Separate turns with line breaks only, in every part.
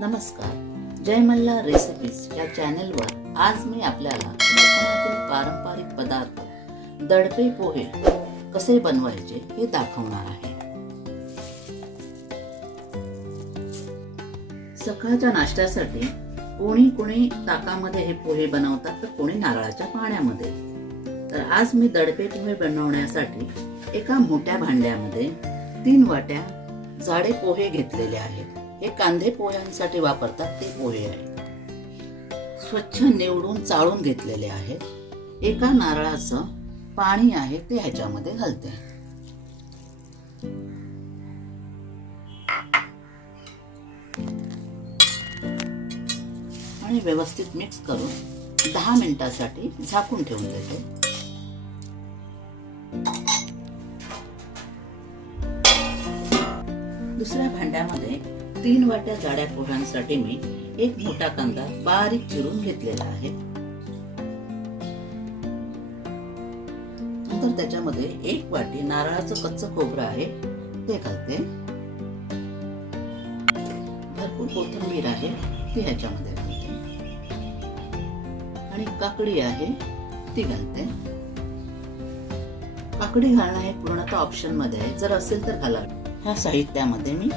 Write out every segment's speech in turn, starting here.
नमस्कार. जय रेसिपीज या चॅनेलवर आज मी आपल्याला कोकणातील पारंपरिक पदार्थ दडपे पोहे कसे बनवायचे हे दाखवणार आहे. सकाळच्या नाश्त्यासाठी कोणी कोणी ताकामध्ये हे पोहे बनवतात तर कोणी नारळाच्या पाण्यामध्ये. तर आज मी दडपे पोहे बनवण्यासाठी एका मोठ्या भांड्यामध्ये तीन वाट्या जाडे पोहे घेतलेले आहेत. हे कांदे पोह्यांसाठी वापरतात ते पोहे आहेत. स्वच्छ निवडून चाळून घेतलेले आहेत. एका नारळाचं पाणी आहे ते ह्याच्यामध्ये घालते. आणि व्यवस्थित मिक्स करून दहा मिनिटासाठी झाकून ठेवून देते. दुसऱ्या भांड्यामध्ये तीन वाट्या जाड्या पोह्यांसाठी मी एक मोठा कांदा बारीक चिरून घेतलेला आहे. नंतर त्याच्यामध्ये एक वाटी नारळाचं कच्चं खोबरं आहे ते घालते. भरपूर कोथिंबीर आहे ती ह्याच्यामध्ये घालते. आणि काकडी आहे ती घालते. काकडी घालणं हे पूर्णतः ऑप्शनमध्ये आहे. जर असेल तर घाला. ह्या साहित्यामध्ये मी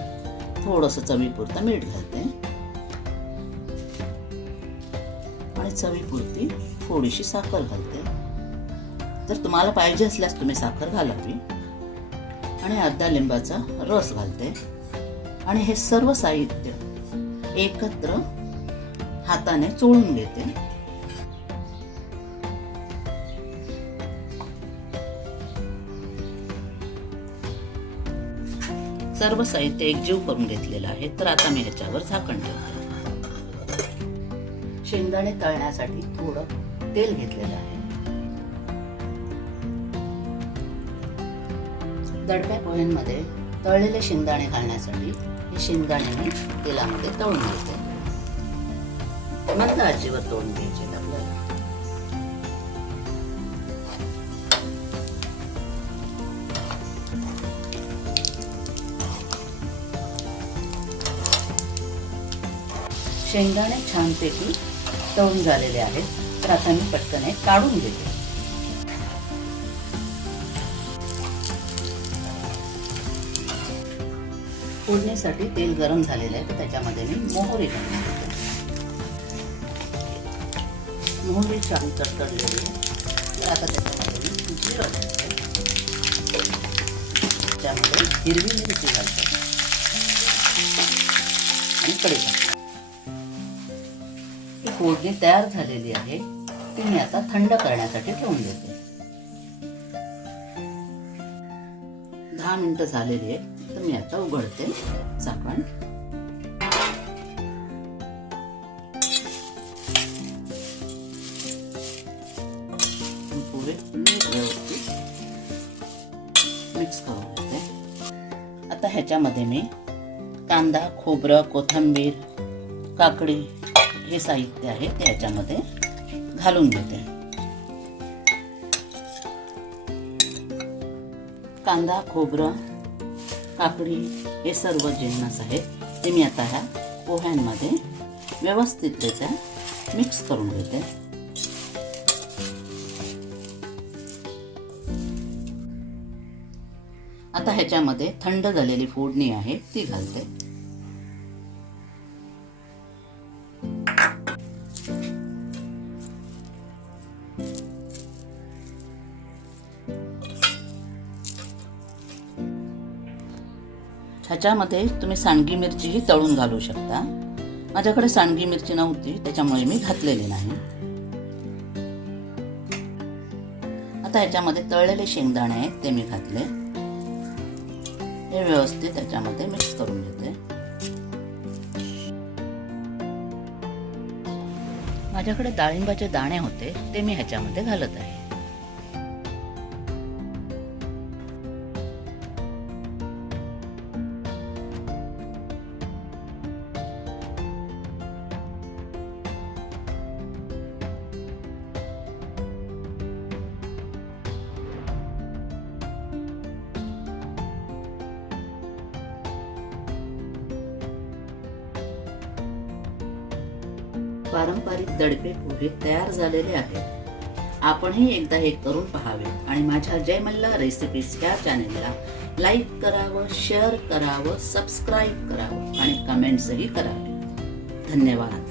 थोडस चवीपुरतं मीठ घालते. आणि चवीपुरती थोडीशी साखर घालते. जर तुम्हाला पाहिजे असल्यास तुम्ही साखर घालावी आणि अर्धा लिंबाचा रस घालते. आणि हे सर्व साहित्य एकत्र हाताने चोळून घेते. सर्व साहित्य एकजीव करून घेतलेलं आहे तर आता मी ह्याच्यावर झाकण ठेवते शेंगदाणे तळण्यासाठी थोडं तेल घेतलेलं आहे. दडप्या पोह्यांमध्ये तळलेले शेंगदाणे घालण्यासाठी हे शेंगदाणे मी तेलामध्ये तळून घेते. मंद आजीवर तळून घ्यायचे शेंगदाणे छानपैकी तळून झालेले आहेत. तर आता मी पटकन हे काढून घेते. फोडणीसाठी तेल गरम झालेलं आहे. तर त्याच्यामध्ये मी मोहरी घालून घेते. मोहरी छान तडतडलेली आहे. तर आता त्याच्यामध्ये मी जिरं घालते. त्यामध्ये हिरवी मिरची घालते. आणि कढीपत्ता ही फोडणी तयार झालेली आहे. ती मी आता थंड करण्यासाठी ठेवून देते. दहा मिनिटं झालेली आहे तर मी आता उघडते. झाकण पुरे व्यवस्थित मिक्स करून घेते. आता ह्याच्यामध्ये मी कांदा खोबरं कोथिंबीर काकडी हे साहित्य आहे ते ह्याच्यामध्ये घालून घेते. कांदा खोबरं काकडी हे सर्व जिन्नस आहेत ते मी आता ह्या पोह्यांमध्ये व्यवस्थितरित्या मिक्स करून घेते. आता ह्याच्यामध्ये थंड झालेली फोडणी आहे ती घालते. ह्याच्यामध्ये तुम्ही सांडगी मिरचीही तळून घालू शकता. माझ्याकडे सांडगी मिरची नव्हती त्याच्यामुळे मी घातलेली नाही. आता ह्याच्यामध्ये तळलेले शेंगदाणे आहेत ते मी घातले. हे व्यवस्थित त्याच्यामध्ये मिक्स करून घेते. माझ्याकडे डाळिंबाचे दाणे होते ते मी ह्याच्यामध्ये घालत आहे. पारंपरिक दडपे पोहे तयार झालेले आहेत. आपणही एकदा हे करून पहावे आणि माझ्या जय मल्ला रेसिपीज या चॅनेलला लाईक करावं शेअर करावं सबस्क्राईब करावं आणि कमेंट्सही करावे. धन्यवाद.